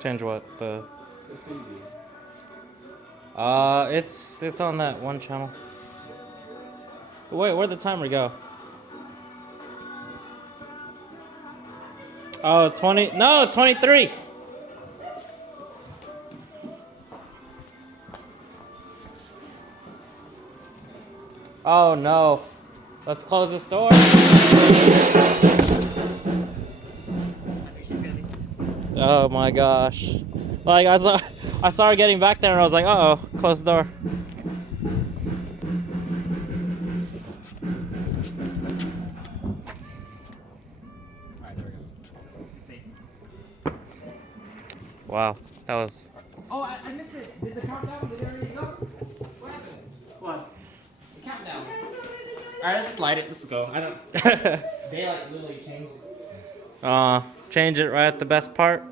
Change what? The TV. It's on that one channel. Wait, where'd the timer go? Oh, 20. No, 23. Oh no. Let's close this door. Oh my gosh. Like I saw her getting back there and I was like, uh oh, close the door. Alright, there we go. See? Wow, that was. Oh, I missed it. Did the countdown? Did it already go? What happened? What? The countdown. Alright, let's slide it. Let's go. I don't. Daylight literally changed it. Change it right at the best part.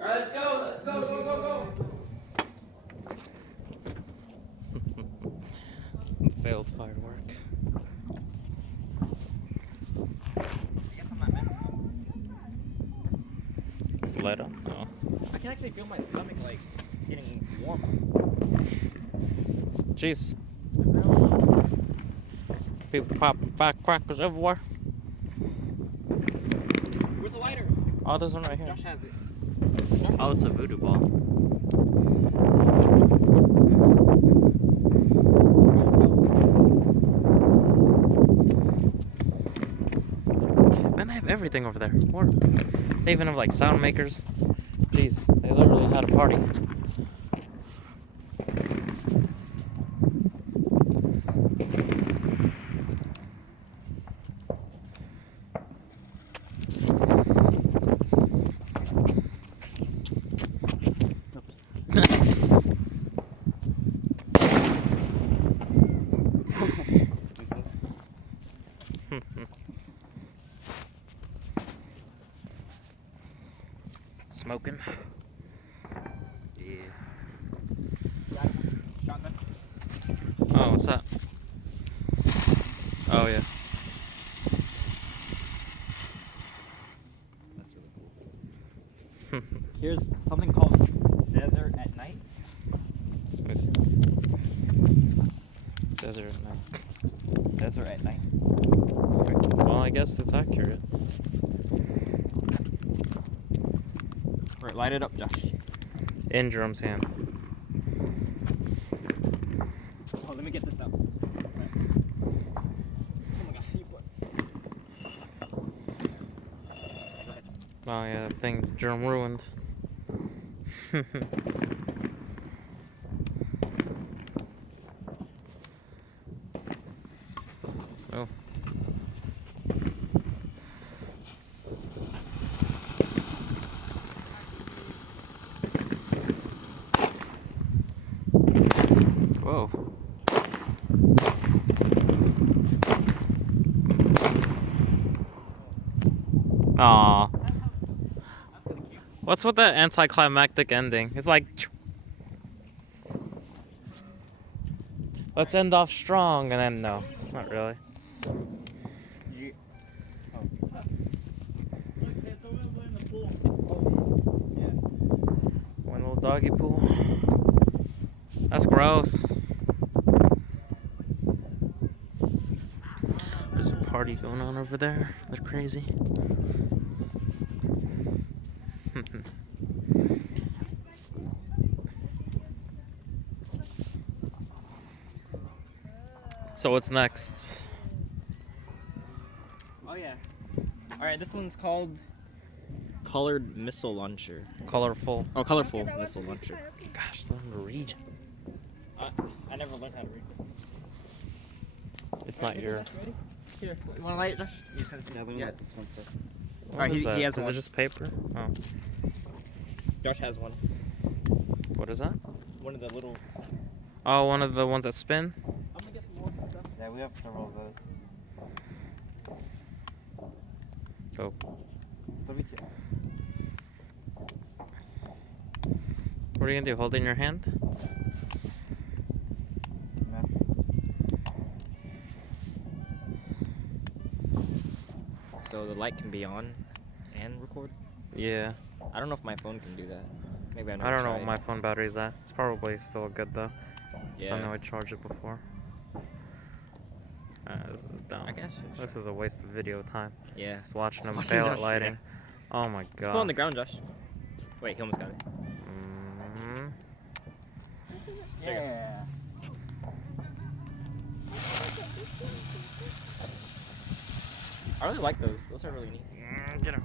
Alright, let's go. Let's go. Go, go, go. Failed firework. I guess I'm not mad. Let up? Oh. I can actually feel my stomach like getting warm. Jeez. People popping firecrackers everywhere. Where's the lighter? Oh, there's one right here. Josh has it. Oh, it's a voodoo ball. Man, they have everything over there. What? They even have like sound makers. Jeez, they literally had a party. Smoking. Yeah. Shotgun. Oh, what's that? Oh, yeah. That's really cool. Here's something called Desert at Night. Let me see. Desert at night. Desert at Night. Okay. Well, I guess it's accurate. Alright, light it up, Josh. In Jerome's hand. Oh, let me get this out. Right. Oh my god, you put. Go ahead. Oh, yeah, that thing Jerome ruined. Oh. Whoa. Aw. That's kind of cute. What's with that anticlimactic ending? It's like, let's end off strong, and then no, not really. One little doggy pool. That's gross. There's a party going on over there. They're crazy. So what's next? Oh yeah. Alright, this one's called Colored Missile Launcher. Colorful. Oh, Colorful Missile Launcher. Gosh, learn to read. I never learned how to read. It's not your. Here, you wanna light it, Josh? You just gotta see. Yeah, this one first. What Alright, is he that? has Is one. it just paper? Oh, Josh has one. what is that? One of the little. Oh, one of the ones that spin. I'm gonna get some more stuff. Yeah, we have several of those. Oh, WTF. what are you gonna do? Hold it in your hand? No. So the light can be on and record. Yeah. I don't know if my phone can do that. Maybe I I never don't know what tried. my phone battery's at. It's probably still good though. 'Cause I know Yeah. I charged it before. This is dumb. I guess. This is a waste of video time. Yeah. Just watching Just them watching fail at Josh, lighting. Oh my Let's put on the god. ground, Josh. Wait, he almost got it. Mm. Yeah. I really like those. Those are really neat. Get him.